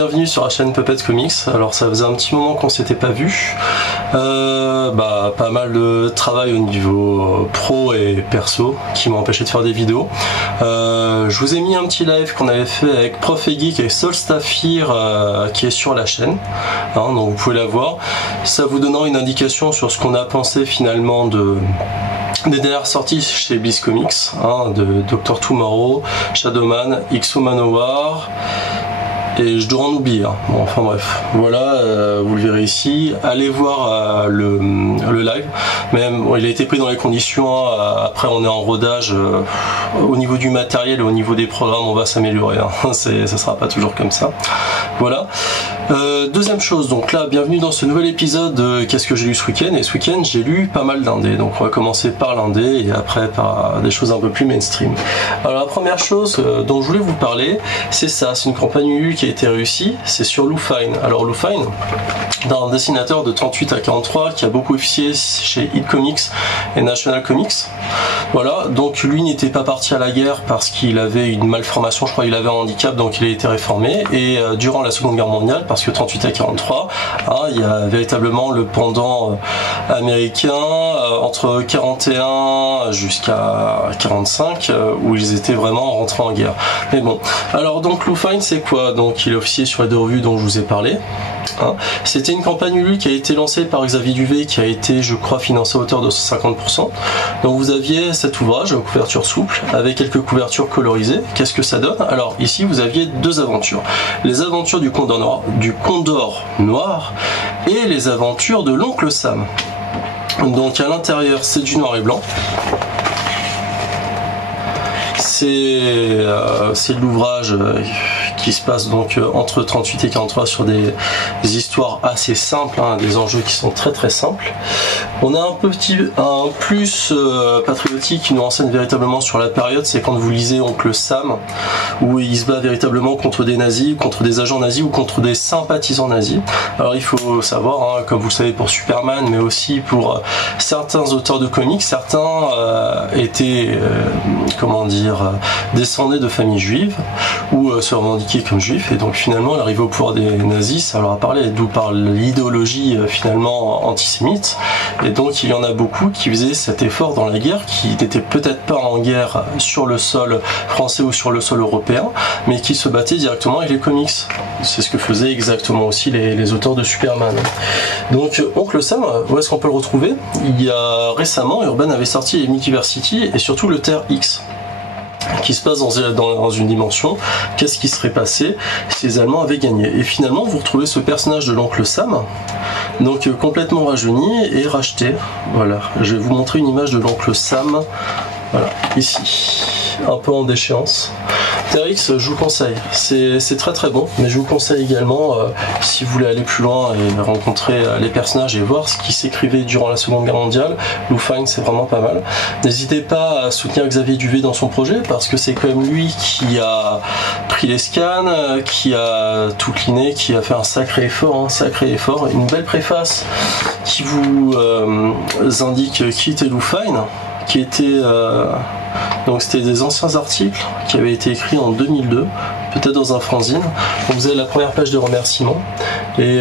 bienvenue sur la chaîne Puppet Comics. Alors ça faisait un petit moment qu'on s'était pas vu. Pas mal de travail au niveau pro et perso qui m'a empêché de faire des vidéos. Je vous ai mis un petit live qu'on avait fait avec Prof et Geek et Solstafir qui est sur la chaîne, donc vous pouvez la voir. Ça vous donnera une indication sur ce qu'on a pensé finalement des dernières sorties chez Bliss Comics, de Dr. Tomorrow, Shadowman, X-O Manowar, et je dois en oublier. Bon, enfin bref, voilà, vous le verrez ici. Allez voir le live. Même il a été pris dans les conditions. Après, on est en rodage. Au niveau du matériel et au niveau des programmes, on va s'améliorer. Ça sera pas toujours comme ça. Voilà. Deuxième chose, donc là, bienvenue dans ce nouvel épisode. Qu'est-ce que j'ai lu ce week-end? Et ce week-end, j'ai lu pas mal d'indés. Donc on va commencer par l'indé et après par des choses un peu plus mainstream. Alors la première chose dont je voulais vous parler, c'est ça. C'est une campagne qui a été réussie. C'est sur Lou Fine. Alors Lou Fine, un dessinateur de 38 à 43 qui a beaucoup officié chez Hit Comics et National Comics. Voilà. Donc lui n'était pas parti à la guerre parce qu'il avait une malformation. Je crois qu'il avait un handicap, donc il a été réformé. Et durant la Seconde Guerre mondiale, parce que 38 à 43, il y a véritablement le pendant américain entre 41 jusqu'à 45 où ils étaient vraiment rentrés en guerre. Mais bon, alors donc Lou Fine c'est quoi? Donc il est officier sur les deux revues dont je vous ai parlé. C'était une campagne Ulu qui a été lancée par Xavier Duvet, qui a été, je crois, financée à hauteur de 50%. Donc vous aviez cet ouvrage, couverture souple, avec quelques couvertures colorisées. Qu'est-ce que ça donne? Alors ici, vous aviez deux aventures. Les aventures du Condor Noir et les aventures de l'Oncle Sam. Donc à l'intérieur, c'est du noir et blanc. C'est de l'ouvrage qui se passe donc entre 38 et 43 sur des histoires assez simples, des enjeux qui sont très très simples. On a un plus patriotique qui nous renseigne véritablement sur la période, c'est quand vous lisez Oncle Sam, où il se bat véritablement contre des nazis, contre des agents nazis ou contre des sympathisants nazis. Alors il faut savoir, comme vous le savez pour Superman, mais aussi pour certains auteurs de comics, certains étaient, descendaient de familles juives ou se revendiquaient comme juifs, et donc finalement l'arrivée au pouvoir des nazis, ça leur a parlé, d'où par l'idéologie finalement antisémite. Et donc il y en a beaucoup qui faisaient cet effort dans la guerre, qui n'étaient peut-être pas en guerre sur le sol français ou sur le sol européen, mais qui se battaient directement avec les comics. C'est ce que faisaient exactement aussi les auteurs de Superman. Donc Oncle Sam, où est-ce qu'on peut le retrouver? Il y a récemment, Urban avait sorti Multiversity et surtout le Terre X, qui se passe dans une dimension. Qu'est-ce qui serait passé si les Allemands avaient gagné? Et finalement, vous retrouvez ce personnage de l'Oncle Sam, donc complètement rajeuni et racheté. Voilà, je vais vous montrer une image de l'Oncle Sam. Voilà, ici, un peu en déchéance. TRX, je vous conseille, c'est très très bon, mais je vous conseille également, si vous voulez aller plus loin et rencontrer les personnages et voir ce qui s'écrivait durant la Seconde Guerre mondiale, Lou Fine c'est vraiment pas mal. N'hésitez pas à soutenir Xavier Duvet dans son projet, parce que c'est quand même lui qui a pris les scans, qui a tout cliné, qui a fait un sacré effort, une belle préface qui vous indique qui était Lou Fine, qui était donc c'était des anciens articles qui avaient été écrits en 2002, peut-être dans un fanzine. Donc vous avez la première page de remerciements et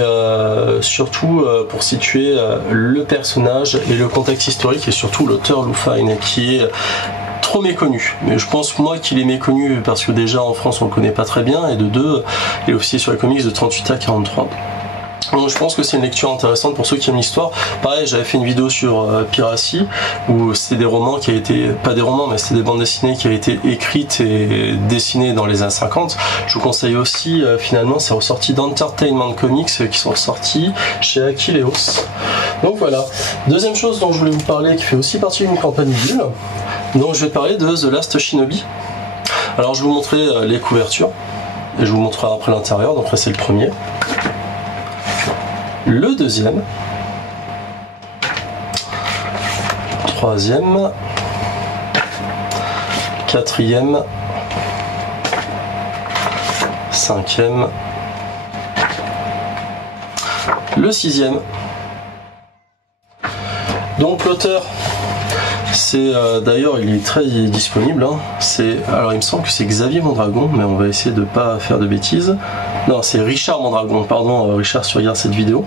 surtout pour situer le personnage et le contexte historique, et surtout l'auteur Lou Fine qui est trop méconnu. Mais je pense moi qu'il est méconnu parce que déjà en France on le connaît pas très bien, et de deux, il est officier sur les comics de 38 à 43. Donc je pense que c'est une lecture intéressante pour ceux qui aiment l'histoire. Pareil, j'avais fait une vidéo sur Piracy, où c'était des romans qui avaient été, pas des romans, mais c'était des bandes dessinées qui avaient été écrites et dessinées dans les années 50. Je vous conseille aussi, finalement, c'est ressorti d'Entertainment Comics, qui sont ressortis chez Achilleos. Donc voilà. Deuxième chose dont je voulais vous parler, qui fait aussi partie d'une campagne bulle, donc je vais parler de The Last Shinobi. Alors je vais vous montrer les couvertures, et je vous montrerai après l'intérieur. Donc là c'est le premier. Le deuxième, troisième, quatrième, cinquième, le sixième. Donc l'auteur, c'est d'ailleurs il est très disponible. Alors il me semble que c'est Xavier Mondragon, mais on va essayer de pas faire de bêtises. Non, c'est Richard Mondragon, pardon Richard si tu regardes cette vidéo.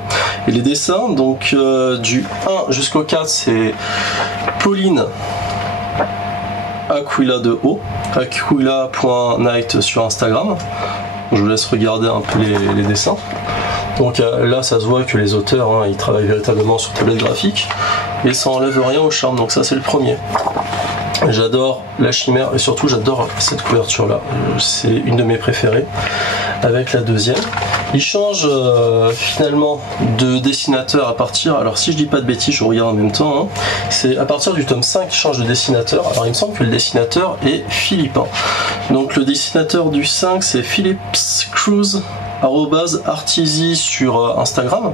Et les dessins, donc du 1 jusqu'au 4, c'est Pauline Aquila de haut, aquila.night sur Instagram. Je vous laisse regarder un peu les dessins. Donc là ça se voit que les auteurs hein, ils travaillent véritablement sur tablette graphique, mais ça enlève rien au charme, donc ça c'est le premier. J'adore la chimère et surtout j'adore cette couverture là, c'est une de mes préférées. Avec la deuxième, il change finalement de dessinateur à partir, alors si je dis pas de bêtises, je regarde en même temps, hein, c'est à partir du tome 5 qu'il change de dessinateur. Alors il me semble que le dessinateur est philippin. Donc le dessinateur du 5 c'est Philips Cruz @artizy sur Instagram.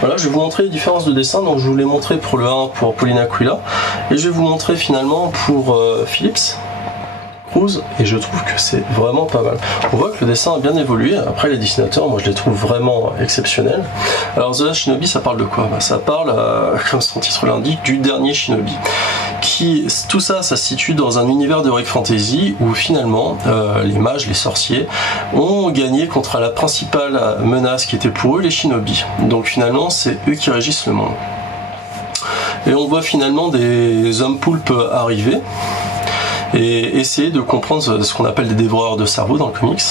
Voilà, je vais vous montrer les différences de dessin. Donc je vous l'ai montré pour le 1 pour Pauline Aquila et je vais vous montrer finalement pour Philips Cruz, et je trouve que c'est vraiment pas mal. On voit que le dessin a bien évolué. Après les dessinateurs, moi je les trouve vraiment exceptionnels. Alors The Last Shinobi, ça parle de quoi? Ça parle, comme son titre l'indique, du dernier Shinobi. Tout ça se situe dans un univers d'heroic fantasy où finalement les mages, les sorciers ont gagné contre la principale menace qui était pour eux les Shinobi. Donc finalement c'est eux qui régissent le monde. Et on voit finalement des hommes poulpes arriver et essayer de comprendre ce qu'on appelle des dévoreurs de cerveau dans le comics.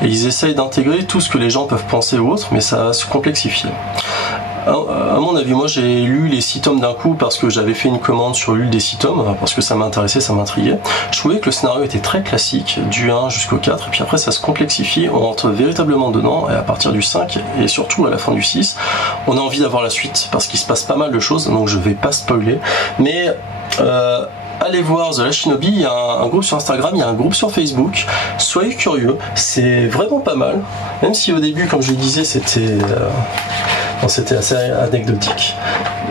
Et ils essayent d'intégrer tout ce que les gens peuvent penser ou autre, mais ça va se complexifier. À mon avis, moi j'ai lu les 6 tomes d'un coup parce que j'avais fait une commande sur l'une des 6 tomes, parce que ça m'intéressait, ça m'intriguait. Je trouvais que le scénario était très classique, du 1 jusqu'au 4, et puis après ça se complexifie, on rentre véritablement dedans, et à partir du 5, et surtout à la fin du 6, on a envie d'avoir la suite, parce qu'il se passe pas mal de choses, donc je vais pas spoiler, mais allez voir The Last Shinobi, il y a un groupe sur Instagram, il y a un groupe sur Facebook, soyez curieux, c'est vraiment pas mal, même si au début, comme je le disais, c'était assez anecdotique.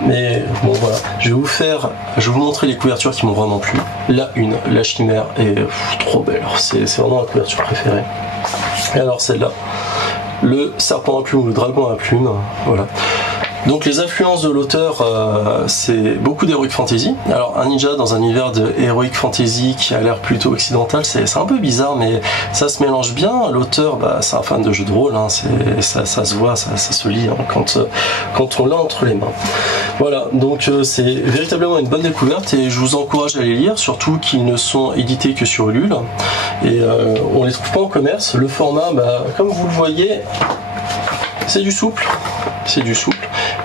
Mais bon voilà, je vais vous montrer les couvertures qui m'ont vraiment plu. La une, la chimère est trop belle, c'est vraiment ma couverture préférée. Et alors celle-là, le serpent à plumes ou le dragon à plumes, voilà. Donc les influences de l'auteur, c'est beaucoup d'heroic fantasy. Alors un ninja dans un univers de heroic fantasy qui a l'air plutôt occidental, c'est un peu bizarre, mais ça se mélange bien. L'auteur, c'est un fan de jeux de rôle, hein, ça se voit, ça se lit hein, quand on l'a entre les mains. Voilà, donc c'est véritablement une bonne découverte et je vous encourage à les lire, surtout qu'ils ne sont édités que sur Ulule et on les trouve pas en commerce. Le format, comme vous le voyez, c'est du souple.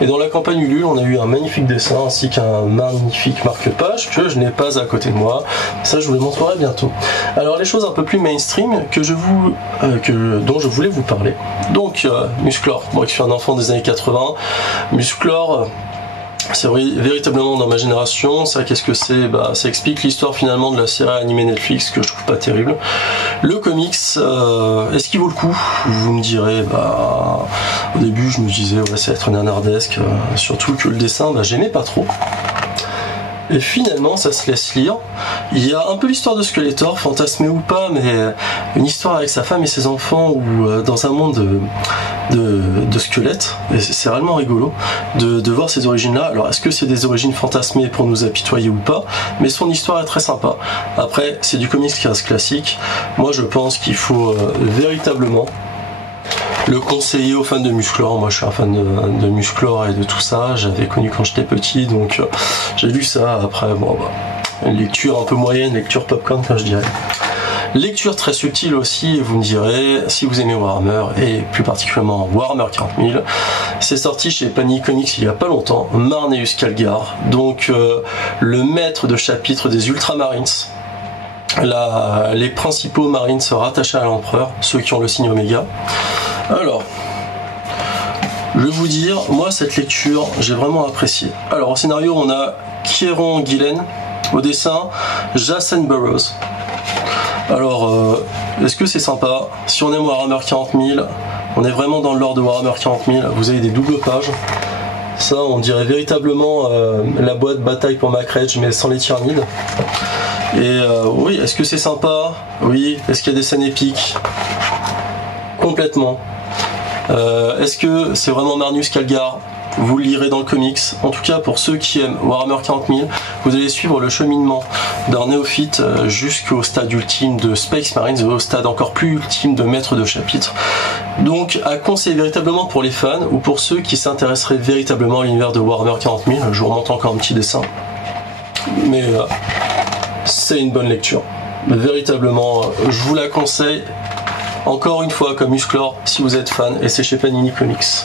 Et dans la campagne Ulule, on a eu un magnifique dessin ainsi qu'un magnifique marque-page que je n'ai pas à côté de moi. Ça, je vous le montrerai bientôt. Alors, les choses un peu plus mainstream dont je voulais vous parler. Donc, Musclor, moi qui suis un enfant des années 80, Musclor, c'est véritablement dans ma génération. Ça, qu'est-ce que c'est? Ça explique l'histoire finalement de la série animée Netflix que je trouve pas terrible. Le comics, est-ce qu'il vaut le coup? Vous me direz, au début je me disais ouais, ça va être nanardesque, surtout que le dessin, j'aimais pas trop. Et finalement, ça se laisse lire. Il y a un peu l'histoire de Skeletor, fantasmé ou pas, mais une histoire avec sa femme et ses enfants ou dans un monde de squelettes. Et c'est réellement rigolo de voir ces origines-là. Alors, est-ce que c'est des origines fantasmées pour nous apitoyer ou pas? Mais son histoire est très sympa. Après, c'est du comics qui reste classique. Moi, je pense qu'il faut véritablement le conseiller aux fans de Musclor. Moi je suis un fan de Musclor et de tout ça, j'avais connu quand j'étais petit, donc j'ai lu ça. Après une lecture un peu moyenne, lecture popcorn comme je dirais. Lecture très subtile aussi, vous me direz, si vous aimez Warhammer et plus particulièrement Warhammer 40 000, c'est sorti chez Panini Comics il y a pas longtemps, Marneus Calgar, donc le maître de chapitre des Ultramarines. Les principaux marines rattachés à l'empereur, ceux qui ont le signe Oméga. Alors, je vais vous dire, moi cette lecture, j'ai vraiment apprécié. Alors au scénario, on a Kieron Gillen, au dessin, Jason Burroughs. Alors, est-ce que c'est sympa? Si on aime Warhammer 40 000, on est vraiment dans le lore de Warhammer 40 000, vous avez des doubles pages. Ça, on dirait véritablement la boîte Bataille pour Macredge, mais sans les tyrannides. Et oui, est-ce que c'est sympa? Oui. Est-ce qu'il y a des scènes épiques? Complètement. Est-ce que c'est vraiment Marneus Calgar? vous le lirez dans le comics. En tout cas, pour ceux qui aiment Warhammer 40 000, vous allez suivre le cheminement d'un néophyte jusqu'au stade ultime de Space Marines, au stade encore plus ultime de maître de chapitre. Donc, à conseiller véritablement pour les fans ou pour ceux qui s'intéresseraient véritablement à l'univers de Warhammer 40 000. Je vous remonte encore un petit dessin. Mais c'est une bonne lecture. Véritablement, je vous la conseille. Encore une fois, comme Musclor, si vous êtes fan, et c'est chez Panini Comics.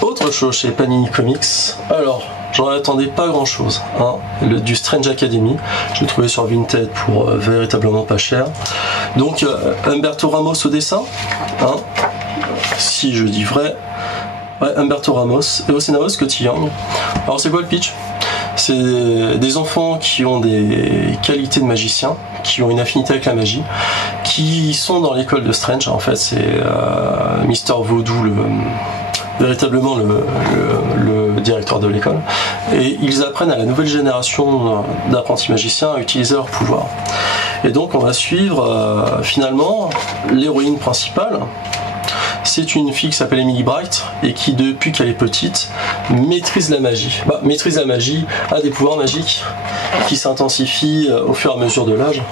Autre chose chez Panini Comics, alors, j'en attendais pas grand chose, hein, du Strange Academy, je l'ai trouvé sur Vinted pour véritablement pas cher. Donc, Humberto Ramos au dessin, hein, si je dis vrai, ouais, Humberto Ramos, et au scénario Scotty Young. Alors, c'est quoi le pitch? C'est des enfants qui ont des qualités de magicien, qui ont une affinité avec la magie, qui sont dans l'école de Strange. En fait, c'est Mister Voodoo, véritablement le directeur de l'école. Et ils apprennent à la nouvelle génération d'apprentis magiciens à utiliser leurs pouvoirs. Et donc, on va suivre finalement l'héroïne principale. C'est une fille qui s'appelle Emily Bright et qui, depuis qu'elle est petite, maîtrise la magie. Maîtrise la magie, a des pouvoirs magiques qui s'intensifient au fur et à mesure de l'âge.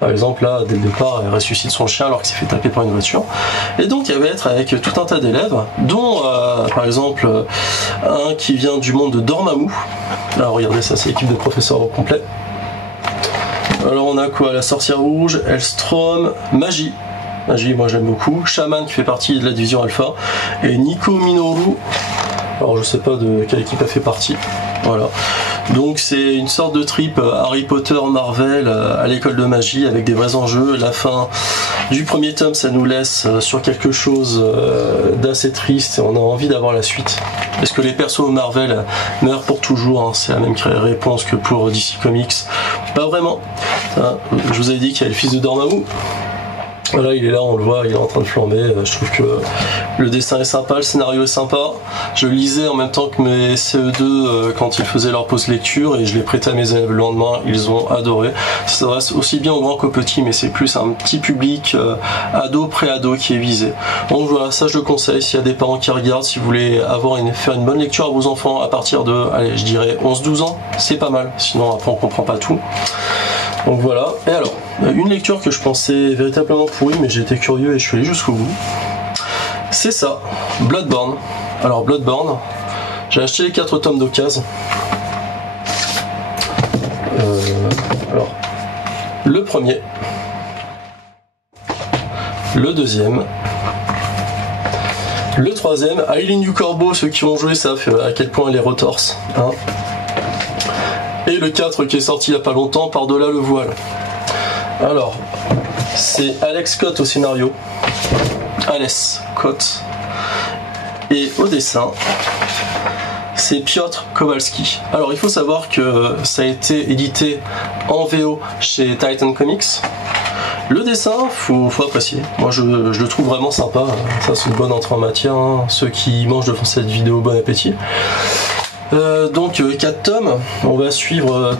Par exemple, là, dès le départ, elle ressuscite son chien alors qu'il s'est fait taper par une voiture. Et donc, elle va être avec tout un tas d'élèves, dont, par exemple, un qui vient du monde de Dormammu. Alors, regardez, ça, c'est l'équipe de professeurs au complet. Alors, on a quoi? La sorcière rouge, Elstrom, magie. Magie, moi j'aime beaucoup. Shaman qui fait partie de la division Alpha. Et Nico Minoru. Alors je sais pas de quelle équipe elle fait partie. Voilà. Donc c'est une sorte de trip Harry Potter, Marvel à l'école de magie avec des vrais enjeux. La fin du premier tome, ça nous laisse sur quelque chose d'assez triste et on a envie d'avoir la suite. Est-ce que les persos Marvel meurent pour toujours, hein? C'est la même réponse que pour DC Comics. Pas vraiment. Hein, je vous avais dit qu'il y a le fils de Dormammu. Voilà, il est là, on le voit, il est en train de flamber. Je trouve que le dessin est sympa, le scénario est sympa. Je le lisais en même temps que mes CE2 quand ils faisaient leur pause lecture et je l'ai prêté à mes élèves le lendemain, ils ont adoré. Ça s'adresse aussi bien aux grands qu'aux petits, mais c'est plus un petit public ado, pré-ado qui est visé. Donc voilà, ça je le conseille s'il y a des parents qui regardent, si vous voulez faire une bonne lecture à vos enfants à partir de, allez, je dirais 11-12 ans, c'est pas mal, sinon après on comprend pas tout. Donc voilà, et alors, une lecture que je pensais véritablement pourrie, mais j'ai été curieux et je suis allé jusqu'au bout. C'est ça, Bloodborne. Alors Bloodborne, j'ai acheté les 4 tomes d'occasion. Alors, le premier, le deuxième, le troisième. Aileen du Corbeau, ceux qui ont joué savent à quel point elle est retorse. Hein. Et le 4 qui est sorti il n'y a pas longtemps, Par-delà le voile. Alors, c'est Alex Scott au scénario. Alex Scott. Et au dessin, c'est Piotr Kowalski. Alors, il faut savoir que ça a été édité en VO chez Titan Comics. Le dessin, faut apprécier. Moi, je le trouve vraiment sympa. Ça, c'est une bonne entrée en matière. Hein. Ceux qui mangent devant cette vidéo, bon appétit. Donc 4 tomes, on va suivre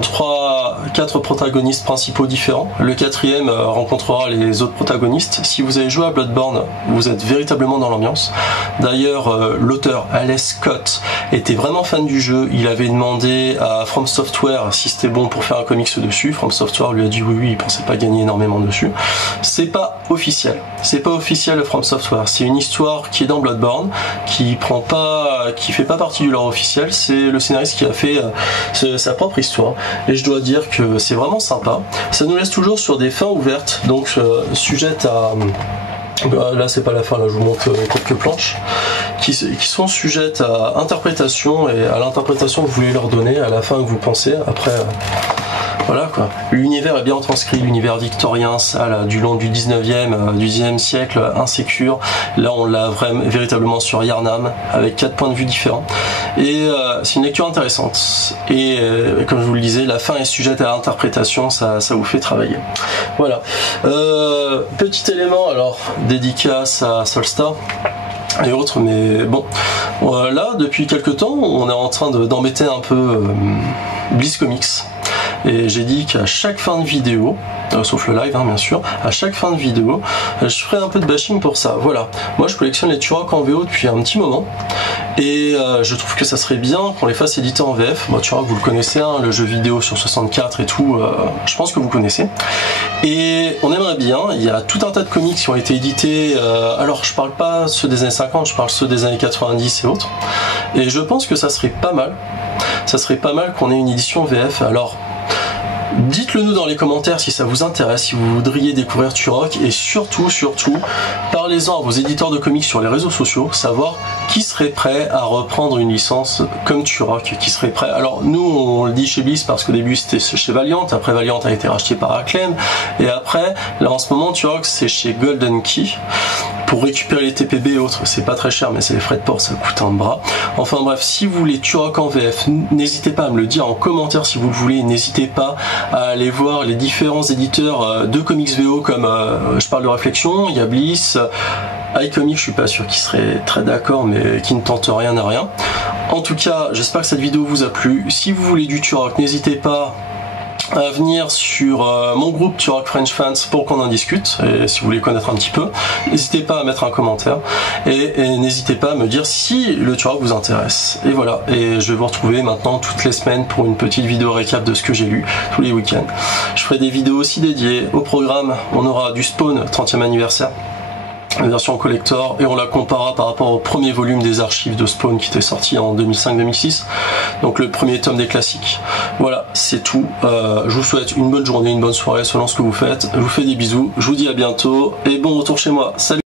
4 protagonistes principaux différents. Le 4e rencontrera les autres protagonistes. Si vous avez joué à Bloodborne, vous êtes véritablement dans l'ambiance. D'ailleurs, l'auteur Alex Scott était vraiment fan du jeu. Il avait demandé à From Software si c'était bon pour faire un comics dessus. From Software lui a dit oui, il pensait pas gagner énormément dessus. C'est pas officiel. C'est pas officiel de From Software. C'est une histoire qui est dans Bloodborne, qui fait pas partie du lore officiel. C'est le scénariste qui a fait sa propre histoire et je dois dire que c'est vraiment sympa. Ça nous laisse toujours sur des fins ouvertes, donc sujettes à là c'est pas la fin, là je vous montre quelques planches qui sont sujettes à interprétation et à l'interprétation que vous voulez leur donner, à la fin que vous pensez. Après voilà quoi. L'univers est bien transcrit, l'univers victorien, ça là, du long du 19e, du 10e siècle, insécure. Là on l'a véritablement sur Yharnam, avec 4 points de vue différents. Et c'est une lecture intéressante. Et comme je vous le disais, la fin est sujette à l'interprétation, ça vous fait travailler. Voilà. Petit élément, alors, dédicace à Solstar et autres, mais bon, là, depuis quelques temps, on est en train d'embêter un peu Bliss Comics. et j'ai dit qu'à chaque fin de vidéo, sauf le live hein, bien sûr, à chaque fin de vidéo, je ferai un peu de bashing pour ça. Voilà, moi je collectionne les Turok en VO depuis un petit moment, et je trouve que ça serait bien qu'on les fasse éditer en VF. Moi Turok vous le connaissez, hein, le jeu vidéo sur 64 et tout, je pense que vous connaissez. Et on aimerait bien, il y a tout un tas de comics qui ont été édités, alors je parle pas ceux des années 50, je parle ceux des années 90 et autres, et je pense que ça serait pas mal qu'on ait une édition VF. Alors dites-le nous dans les commentaires si ça vous intéresse, si vous voudriez découvrir Turok, et surtout, parlez-en à vos éditeurs de comics sur les réseaux sociaux, savoir qui serait prêt à reprendre une licence comme Turok, qui serait prêt. Alors nous on le dit chez Bliss parce qu'au début c'était chez Valiant, après Valiant a été racheté par Acclaim, et après, là en ce moment Turok c'est chez Golden Key, pour récupérer les TPB et autres, c'est pas très cher mais c'est les frais de port, ça coûte un bras. Enfin bref, si vous voulez Turok en VF, n'hésitez pas à me le dire en commentaire si vous le voulez, n'hésitez pas à aller voir les différents éditeurs de comics VO comme je parle de Réflexion, il y a Bliss, iComics, je suis pas sûr qu'ils seraient très d'accord mais qui ne tentent rien à rien. En tout cas, j'espère que cette vidéo vous a plu. Si vous voulez du Turok, n'hésitez pas à venir sur mon groupe Turok French Fans pour qu'on en discute, et si vous voulez connaître un petit peu, n'hésitez pas à mettre un commentaire, et n'hésitez pas à me dire si le Turok vous intéresse. Et voilà, et je vais vous retrouver maintenant toutes les semaines pour une petite vidéo récap de ce que j'ai lu tous les week-ends. Je ferai des vidéos aussi dédiées au programme, on aura du Spawn 30e anniversaire, la version collector, et on la comparera par rapport au premier volume des archives de Spawn qui était sorti en 2005-2006, donc le premier tome des classiques. Voilà, c'est tout. Je vous souhaite une bonne journée, une bonne soirée selon ce que vous faites. Je vous fais des bisous, je vous dis à bientôt et bon retour chez moi. Salut!